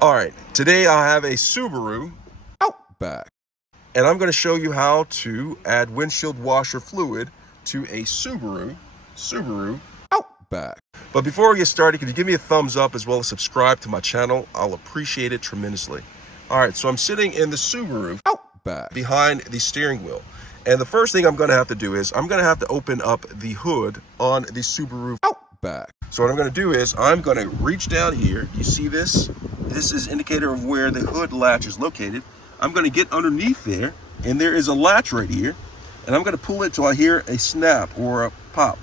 All right, today I have a Subaru Outback, and I'm going to show you how to add windshield washer fluid to a Subaru Outback. But before we get started, could you give me a thumbs up as well as subscribe to my channel? I'll appreciate it tremendously. All right, so I'm sitting in the Subaru Outback behind the steering wheel. And the first thing I'm going to have to do is I'm going to have to open up the hood on the Subaru Outback. So what I'm going to do is I'm going to reach down here. You see this? This is indicator of where the hood latch is located. I'm going to get underneath there, and there is a latch right here, and I'm going to pull it till I hear a snap or a pop.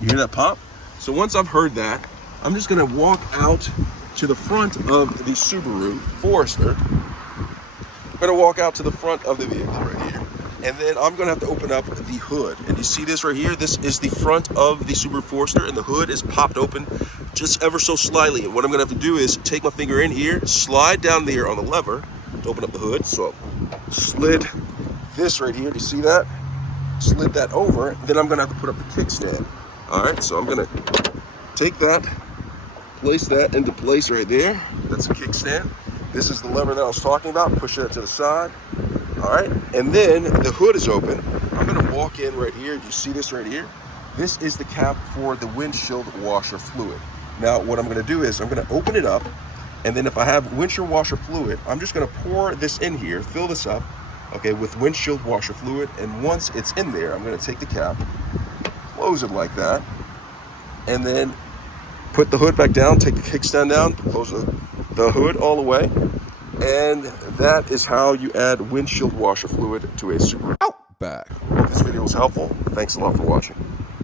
You hear that pop? So once I've heard that, I'm just going to walk out to the front of the Subaru Forester. I'm going to walk out to the front of the vehicle right here, and then I'm going to have to open up the hood. And you see this right here? This is the front of the Subaru Forester, and the hood is popped open just ever so slightly. And what I'm going to have to do is take my finger in here, slide down there on the lever to open up the hood. So I slid this right here. Do you see that? Slid that over. Then I'm going to have to put up the kickstand. All right, so I'm going to take that, place that into place right there. That's a kickstand. This is the lever that I was talking about. Push that to the side. All right, and then the hood is open. I'm going to walk in right here. Do you see this right here? This is the cap for the windshield washer fluid. Now, what I'm going to do is I'm going to open it up, and then if I have windshield washer fluid, I'm just going to pour this in here, fill this up, okay, with windshield washer fluid. And once it's in there, I'm going to take the cap, close it like that, and then put the hood back down, take the kickstand down, close the hood all the way, and that is how you add windshield washer fluid to a Subaru Outback. Hope this video was helpful. Thanks a lot for watching.